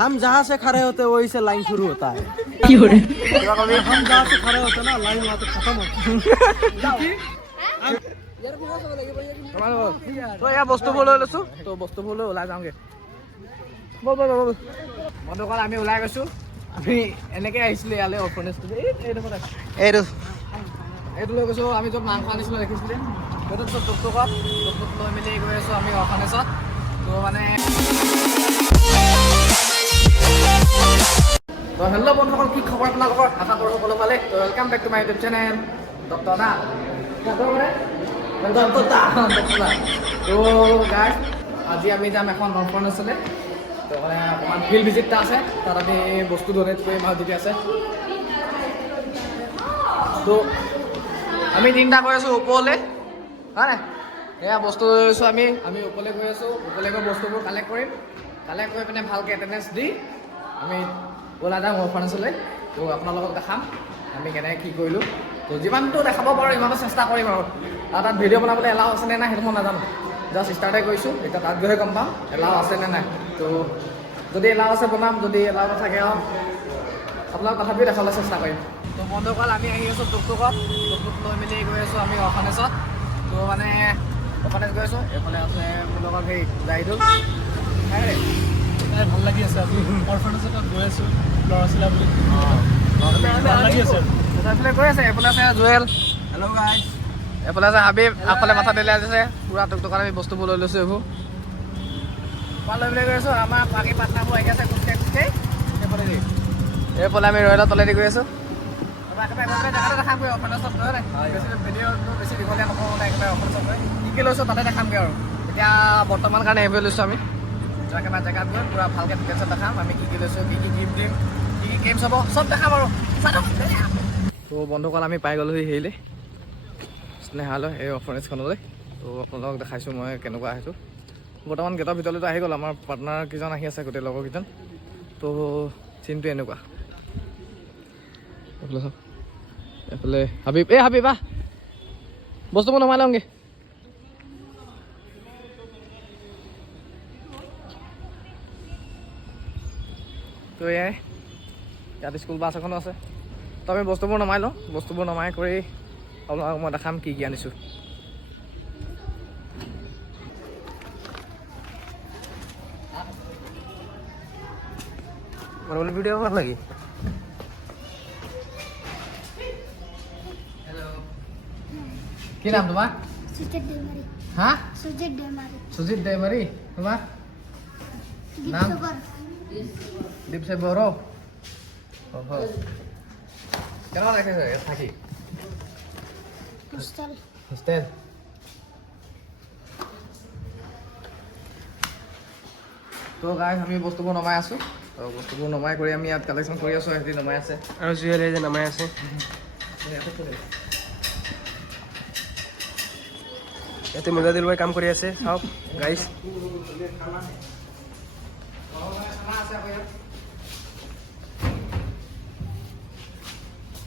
हम जहाँ से खड़े होते हैं वहीं से लाइन शुरू होता है। हम जहाँ से खड़े होते हैं ना लाइन वहाँ पे खत्म होता है। তো এয়া বস্তুবোৰ লৈ লৈছোঁ তো বস্তুবোৰ লৈ ওলাই যাওঁগৈ বল বন্ধুসকল আমি ওলাই গৈছোঁ আমি এনেকৈ আহিছিলোঁ ইয়ালৈ অৰ্ফনেজটো এইটো এইটো লৈ গৈছোঁ আমি য'ত মাংস আনিছিলোঁ দেখিছিলে সেইটো চব টুকটুকত লৈ মেলি গৈ আছোঁ আমি অৰ্ফনেজত তো মানে তো হেল্ল' বন্ধুসকল কি খবৰ আপোনালোকৰ আশা কৰোঁ সকলো ভালে তো welcome back to my YouTube channel doctor দা তো গাইজ আজি আমি যাম এখন অৰ্ফনেজলৈ তো মানে অকণমান ফিল্ড ভিজিট এটা আছে তাত আমি বস্তু ডনেট কৰিম আৰু যিটো আছে তো আমি চিন্তা কৰি আছোঁ ওপৰলৈ হয় নাই এয়া বস্তু লৈ লৈছোঁ আমি ওপৰলৈ গৈ আছোঁ ওপৰলৈ গৈ বস্তুবোৰ কালেক্ট কৰিম কালেক্ট কৰি পিনে ভালকৈ এটেণ্ডেঞ্চ দি আমি ওলাই যাম অৰ্ফনেজলৈ তো আপোনালোকক দেখাম আমি কেনেকৈ কি কৰিলোঁ তো যিমানটো দেখাব পাৰোঁ ইমানটো চেষ্টা কৰিম আৰু তাত ভিডিঅ' বনাবলৈ এলাও আছেনে নাই সেইটো মই নাজানো জাষ্ট ষ্টাৰ্টে কৰিছোঁ এতিয়া তাত গৈহে গম পাম এলাও আছেনে নাই তো যদি এলাও আছে বনাম যদি এলাও নাথাকে আৰু আপোনালোক তথাপিও দেখাবলৈ চেষ্টা কৰিম তো বন্ধুসকল আমি আহি আছোঁ টুকটুকত টুকটুক লৈ মেলি গৈ আছোঁ আমি অৰ্ফনেজত তো মানে অৰ্ফনেজ গৈ আছোঁ এইফালে আছে মোৰ লগত সেই জাহিদুল ভাল লাগি আছে আজি অৰ্ফনেজত গৈ আছোঁ ল'ৰা ছোৱালী বুলি ভাল লাগি আছে এইফালে গৈ আছে এইফালে আছে জুৱেল হেল্ল' গাইজ এইফালে আছে হাবিব আগফালে মাথা দিলে আছে পূৰা টুকটুকাত আমি বস্তুবোৰ লৈ লৈছোঁ এইবোৰ লৈ পেলাই গৈ আছোঁ আমাৰ বাকী পাৰ্টনাৰবোৰ আহি আছে খোজকাঢ়ি এইফালে এইফালে আমি ৰয়েলৰ তলেদি গৈ আছোঁ জেগাতে দেখামগৈ অৰ্ফনেজত ভিডিঅ'টো বেছি দীঘলীয়া নকৰোঁ মানে একেবাৰে অৰ্ফনেজত গৈ কি কি লৈছোঁ তাতে দেখামগৈ আৰু এতিয়া বৰ্তমান কাৰণে এইবোৰে লৈছোঁ আমি একেবাৰে জেগাত গৈ পূৰা ভালকৈ ডিটেইলছত দেখাম আমি কি কি লৈছোঁ কি কি গিফ্ট দিম কি কি গেমছ হ'ব চব দেখাম আৰু তো বন্ধুসকল আমি পাই গ'লোহি হেৰিলৈ স্নেহালয় এই অৰ্ফনেজখনলৈ তো আপোনালোকক দেখাইছোঁ মই কেনেকুৱা আহিছোঁ বৰ্তমান গেটৰ ভিতৰলৈতো আহি গ'ল আমাৰ পাৰ্টনাৰ কেইজন আহি আছে গোটেই লগৰকেইজন তো চিনটো এনেকুৱা এইফালে চাওক এইফালে হাবিব হাবিব বস্তুবোৰ নমাই লওঁগৈ তো এয়াই ইয়াত স্কুল বাছ এখনো আছে তো আমি বস্তুবোৰ নমাই লওঁ বস্তুবোৰ নমাই কৰি আপোনালোকক মই দেখাম কি কি আনিছোঁ ভিডিঅ' ভাল লাগি কি নাম তোমাৰ হা সুজিত দেমাৰী তোমাৰ নাম দীপছে বড়ো কেনেকুৱা লাগিছে থাকি হোষ্টেল তো গাইজ আমি বস্তুবোৰ নমাই আছোঁ তো বস্তুবোৰ নমাই কৰি আমি ইয়াত কালেকশ্যন কৰি আছোঁ সিহঁতি নমাই আছে আৰু জুৱেলে যে নমাই আছে ইয়াতে মুজাদিল ভাই কাম কৰি আছে চাওক গাইজ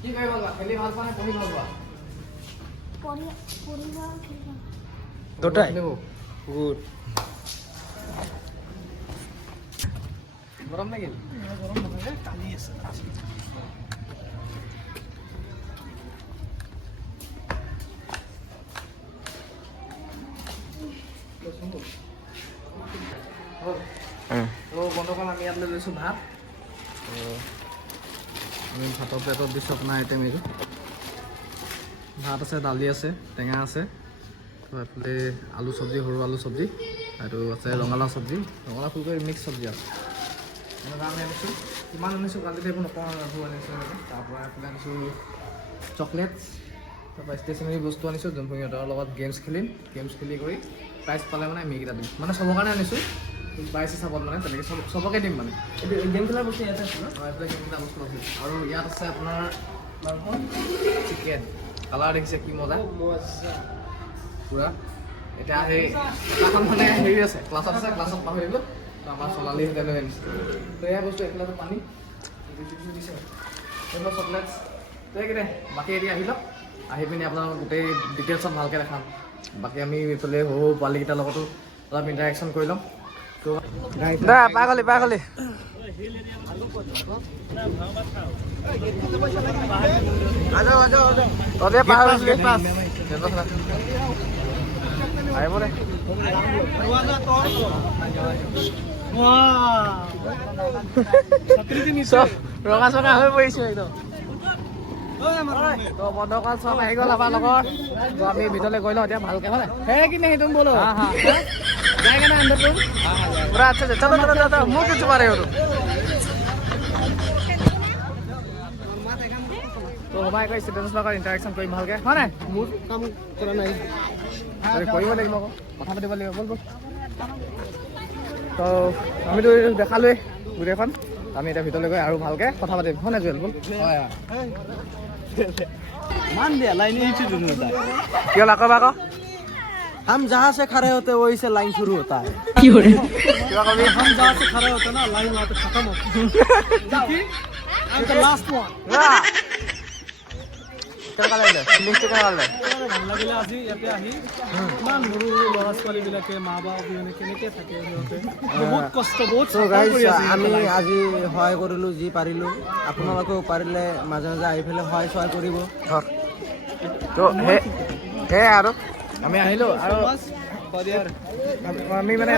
কি কৰি ভাল পোৱা খেলি ভাল পোৱা নে পঢ়ি ভাল পোৱা দুটাই গুড গৰম লাগিল গৰম নহয় কালি আছে তো বন্ধুসকল আমি ইয়াত লৈ লৈছোঁ ভাত আমি ভাতৰ প্লেটত দিছোঁ আপোনাৰ আইটেম এইটো ভাত আছে দালি আছে টেঙা আছে তো এইফালে আলু চব্জি সৰু আলু চব্জি আৰু আছে ৰঙালাও চব্জি ৰঙালাও ফুল কৰি মিক্স চব্জি আছে এনেকুৱা আমি আনিছোঁ কিমান আনিছোঁ কালিতে একো নকওঁ আৰু আনিছোঁ এনেকৈ তাৰপৰা এইফালে আনিছোঁ চকলেটছ তাৰপৰা ষ্টেচনাৰী বস্তু আনিছোঁ যোনবোৰ সিহঁতৰ লগত গেমছ খেলিম গেমছ খেলি কৰি প্ৰাইজ পালে মানে আমি এইকেইটা দিম মানে চবৰ কাৰণে আনিছোঁ প্ৰাইজ হিচাপত মানে তেনেকৈ চবকে দিম মানে এইটো গেম খেলাৰ বস্তু ইয়াতে আছে ন এইফালে গেমকেইটা বস্তু আছে আৰু ইয়াত আছে আপোনাৰ চিকেন কালাৰ দেখিছে কি মজা পূৰা এতিয়া সেই এখন মানে হেৰি আছে ক্লাছত পাহৰিলোঁ তো আমাৰ চলালি সিহঁতে লৈ আনিছে তো এয়া বস্তু এইফালে পানী দিছে এইবোৰ চকলেটছ তো এইকেইটাই বাকী এতিয়া আহি লওক আহি পিনি আপোনালোকক গোটেই ডিটেইলছত ভালকৈ দেখাম বাকী আমি এইফালে সৰু পোৱালীকেইটাৰ লগতো অলপ ইণ্টাৰেকশ্যন কৰি ল'ম দা পাগলি পাগলি তহঁতে পাৰ আহিব দে চব ৰঙা চঙা হৈ পৰিছো একদম তো বন্ধুসকল চব আহি গ'ল আমাৰ লগৰ তো আমি ভিতৰলৈ গৈ লওঁ এতিয়া ভালকে হয় সেই কিনে তুম বলো जाएगा ना अंदर तुम पूरा अच्छा से चलो चलो चलो मुंह क्यों छुपा रहे हो तुम तो हमारे को स्टूडेंट्स लोग इंटरेक्शन कोई भाल के हाँ ना मुंह काम करना नहीं अरे कोई बोले लोगों কথা পাতিব লাগিব বল বল তো আমি তো দেখালোৱে গুৰেখন আমি এটা ভিতৰলৈ গৈ আৰু ভালকে কথা পাতিম হয় না জুৱেল বল হয় मान दिया लाइन यही से शुरू होता है কিয় লাকৰ বাক हम जहाँ से खड़े होते हैं वहीं से लाइन शुरू होता है কিবা কবি हम जहाँ से खड़े होते हैं ना लाइन वहाँ पे खत्म होती है लास्ट वन কেনেকুৱা লাগিলে ফিলিংছটো কেনেকুৱা লাগিলে ভাল লাগিলে আজি ইয়াতে আহি ইমান সৰু ল'ৰা ছোৱালীবিলাকে মা বাপ কেনেকৈ থাকে সিহঁতে বহুত কষ্ট বহুত আমি আজি সহায় কৰিলোঁ যি পাৰিলোঁ আপোনালোকেও পাৰিলে মাজে মাজে আহি পেলাই সহায় কৰিব তো সেয়াই আৰু আমি আহিলোঁ আৰু আমি মানে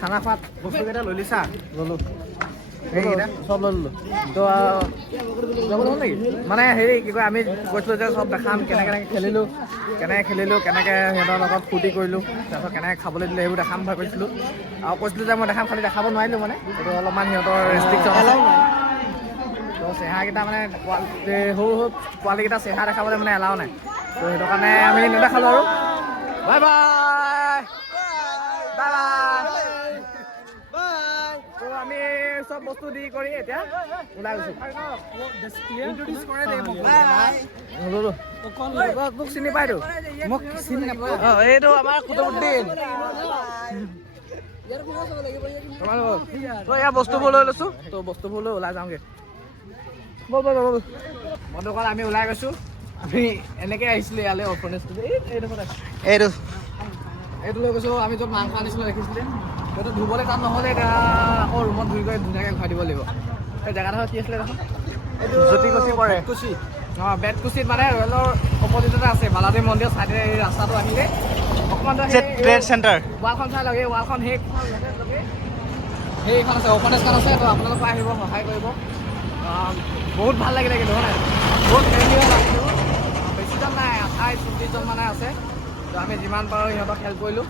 খানা খোৱাত বস্তুকেইটা লৈ লিছা ল'লোঁ সেইকেইটা চব লৈ ল'লোঁ তো যাব হ'ল নেকি মানে হেৰি কি কয় আমি কৈছিলোঁ যে চব দেখাম কেনেকৈ খেলিলোঁ কেনেকৈ সিহঁতৰ লগত ফূৰ্তি কৰিলোঁ তাৰপিছত কেনেকৈ খাবলৈ দিলে সেইবোৰ দেখাম বুলি কৈছিলোঁ আৰু কৈছিলোঁ যে মই দেখাম খালি দেখাব নোৱাৰিলোঁ মানে এইটো অলপমান সিহঁতৰ ৰেষ্ট্ৰিকশ্যন তো চেহেৰাকেইটা মানে সৰু পোৱালিকেইটা চেহেৰা দেখাবলৈ মানে এলাও নাই তো সেইটো কাৰণে আমি নেদেখালোঁ আৰু বাই বাই বাই বাই তো আমি চব বস্তু দি কৰি এতিয়া ওলাই গৈছোঁ তোক চিনি পাইতো মোক চিনি নাপায় এইটো আমাৰ কুতুবুদ্দিন তো ইয়াৰ বস্তুবোৰ লৈ লৈছোঁ তো বস্তুবোৰ লৈ ওলাই যাওঁগৈ বল বল বল বন্ধুসকল আমি ওলাই গৈছোঁ আমি এনেকৈ আহিছিলোঁ ইয়ালৈ অৰ্ফনেজটো এইটো লৈ গৈছোঁ আমি য'ত মাংস আনিছিলোঁ দেখিছিলে সেইটো ধুবলৈ তাত নহ'লে এতিয়া আকৌ ৰুমত ধুই কৰি ধুনীয়াকৈ খুৱাই দিব লাগিব এই জেগাডোখৰ কি আছিলে দেখোন এইটো জ্যোতিকুচি পৰে অঁ বেতকুচিত মানে ৰেলৰ অপজিটতে আছে বালাজী মন্দিৰৰ ছাইডে এই ৰাস্তাটো আহিলে অকণমান ট্ৰেড চেণ্টাৰ ৱালখন চাই লগে ৱালখন সেইখন আছে অৰ্ফনেজখন আছে তো আপোনালোকে আহিব সহায় কৰিব বহুত ভাল লাগিলে কিন্তু হয় নাই বহুত ফ্ৰেণ্ডলি হৈ আছিলোঁ বেছিজন নাই 28-29জন মানে আছে তো আমি যিমান পাৰোঁ সিহঁতক হেল্প কৰিলোঁ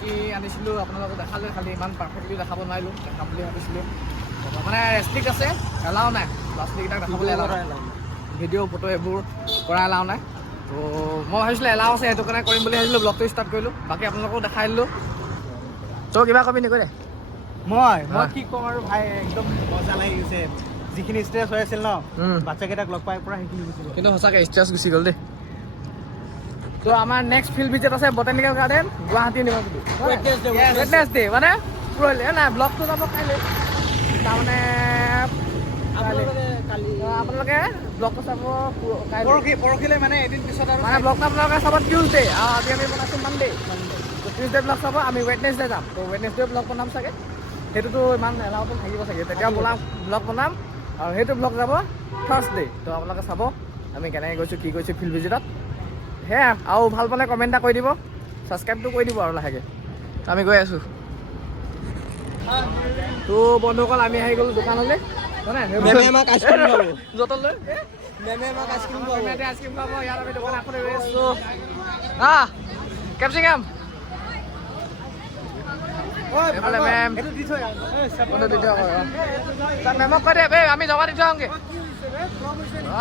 কি আনিছিলোঁ আপোনালোকক দেখালোঁ খালি ইমান পাৰফেক্টলি দেখাব নোৱাৰিলোঁ দেখাম বুলি ভাবিছিলোঁ মানে ৰেষ্ট্ৰিক্ট আছে এলাও নাই ল'ৰা ছোৱালীকেইটাক দেখাবলৈ এলাও নাই ভিডিঅ' ফটো এইবোৰ কৰা এলাও নাই তো মই ভাবিছিলোঁ এলাও আছে সেইটো কাৰণে কৰিম বুলি ভাবিছিলোঁ ব্লগটো ষ্টাৰ্ট কৰিলোঁ বাকী আপোনালোককো দেখাই দিলোঁ তো কিবা কবি নকৰে মই কি ক'ম আৰু ভাই একদম মজা লাগি গৈছে যিখিনি ষ্ট্ৰেছ হৈ আছিল ন বাচ্চাকেইটাক লগ পাই পৰা সেইখিনি গুচি গ'ল কিন্তু সঁচাকৈ ষ্ট্ৰেছ গুচি গ'ল দেই তো আমাৰ নেক্সট ফিল্ড ভিজিট আছে botanical garden Guwahati university Wednesday মানে পৰহিলে নাই ব্লগটো যাব কাইলৈ তাৰমানে আপোনালোকে ব্লগটো চাব পৰহিলৈ মানে এদিন পিছত আৰু মানে ব্লগটো আপোনালোকে চাব টিউজডে আজি আমি বনাইছোঁ মানডে টিউজডে ব্লগ চাব আমি ৱেডনেছডে যাম তো ৱেডনেছডে ব্লগ বনাম চাগে সেইটোতো ইমান এলাউটো থাকিব চাগে তেতিয়া ব্লগ বনাম আৰু সেইটো ব্লগ যাব থাৰ্ছডে তো আপোনালোকে চাব আমি কেনেকৈ গৈছোঁ কি গৈছোঁ ফিল্ড ভিজিটত সেয়া আৰু ভাল পালে কমেণ্ট এটা কৰি দিব ছাবস্ক্ৰাইবটো কৰি দিব আৰু লাহেকৈ আমি গৈ আছোঁ তো বন্ধুসকল আমি আহি গ'লোঁ দোকানলৈ যতনলৈ আইচক্ৰীম খুৱাব ইয়াত আমি দোকান আগতে ৰৈ আছোঁ কেপচিকাম এইফালে মেম দি থৈ মেমক কৈ দে আমি জমা দি থৈ আহোঁগৈ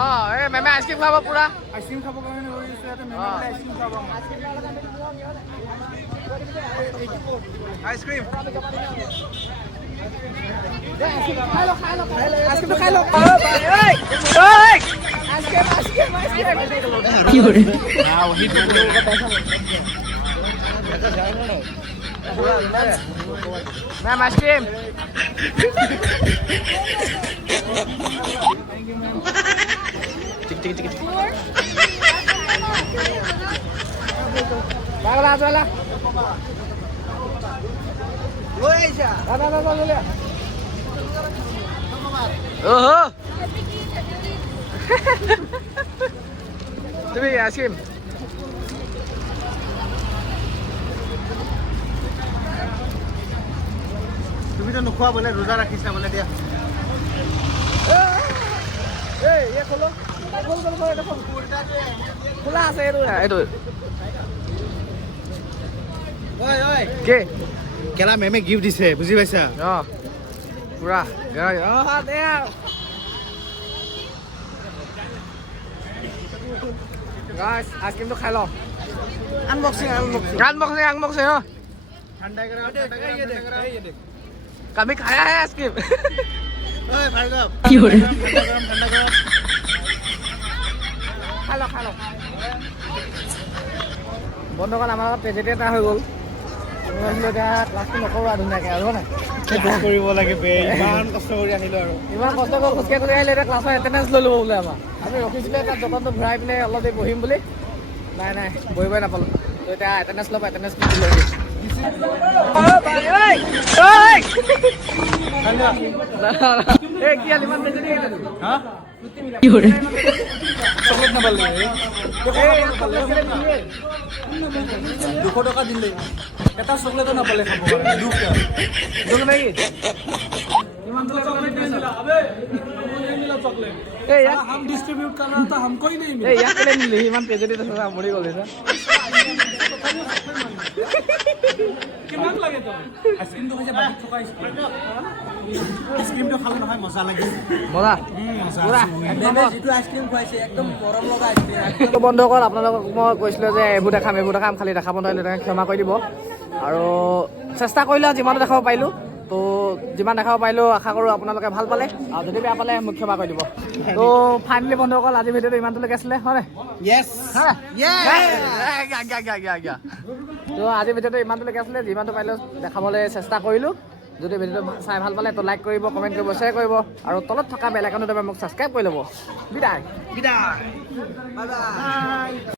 অঁ এই মেমে আইচক্ৰীম খুৱাব পূৰা আইচক্ৰীম খাবৰ কাৰণে আইচক্ৰীম খাই লওক मैम आइसक्रीम তুমি আইসক্ৰিম তুমি তো নোখোৱা বোলে ৰোজা ৰাখিছা বোলে দিয়া খোলা আছে এইটো কে কেলা মেমে গিফ্ট দিছে বুজি পাইছা পুৰা আইসক্ৰিমটো খাই লওঁ আনবক্সিং আনবক্সিং ঠাণ্ডা কৰা कभी खाया है आइसक्रीम ओए भार्गव কি হৰে ঠাণ্ডা কৰা খালো বন্ধুসকল আমাৰ প্ৰেজেন্ট এটা হৈ গ'ল এতিয়া ক্লাছটো নকৰোঁ আৰু ধুনীয়াকৈ আৰু নাই কৰিব লাগে বে ইমান কষ্ট কৰি আহিলো আৰু ইমান কষ্ট কৰি খোজকাঢ়ি আহিলে এতিয়া ক্লাছৰ এটেণ্ডেঞ্চ লৈ ল'ব বোলে আমাৰ আমি ৰখিছিলোঁ তাত দোকানটো ঘূৰাই পিনে অলপ দেৰি বহিম বুলি নাই বহিবই নাপালোঁ তো এতিয়া এটেণ্ডেঞ্চ ল'ব এটেণ্ডেঞ্চ লৈ কি ইমান কি হরে চকলেট নাপালে 200 টকা দিলে এটা চকলেটো নাপালে খাব কাৰণে इमान तो चॉकलेट नहीं मिला अबे हमको नहीं मिला चॉकलेट ए यार हम डिस्ट्रीब्यूट कर रहा था हमको ही नहीं मिला ए यार केले मिली इमान प्रेजेंट था मरी गले था কিমান লাগে তো আইসক্রিম তো খাইছে বাকি থকা আইসক্রিম তো খালে নহয় মজা লাগে মজা পুৰা মেমে যেটো আইসক্ৰিম খুৱাইছে একদম গৰম লগা আইসক্ৰিম তো বন্ধুসকল আপোনালোকক মই কৈছিলোঁ যে এইবোৰ দেখাম খালি দেখাব নোৱাৰিলোঁ তেনেকৈ ক্ষমা কৰি দিব আৰু চেষ্টা কৰিলোঁ যিমানটো দেখাব পাৰিলোঁ তো যিমান দেখাব পাৰিলোঁ আশা কৰোঁ আপোনালোকে ভাল পালে আৰু যদি বেয়া পালে মোক ক্ষমা কৰি দিব তো ফাইনেলি বন্ধুসকল আজি ভিডিঅ'টো ইমানটোলৈকে আছিলে হয় নাই ইয়েস তো আজি ভিডিঅ'টো ইমানটোলৈকে আছিলে যিমানটো পাৰিলোঁ দেখাবলৈ চেষ্টা কৰিলোঁ যদি ভিডিঅ'টো চাই ভাল পালে তো লাইক কৰিব কমেণ্ট কৰিব শ্বেয়াৰ কৰিব আৰু তলত থকা বেল আইকনটো মোক ছাবস্ক্ৰাইব কৰি ল'ব বিদায় বিদায় বাই বাই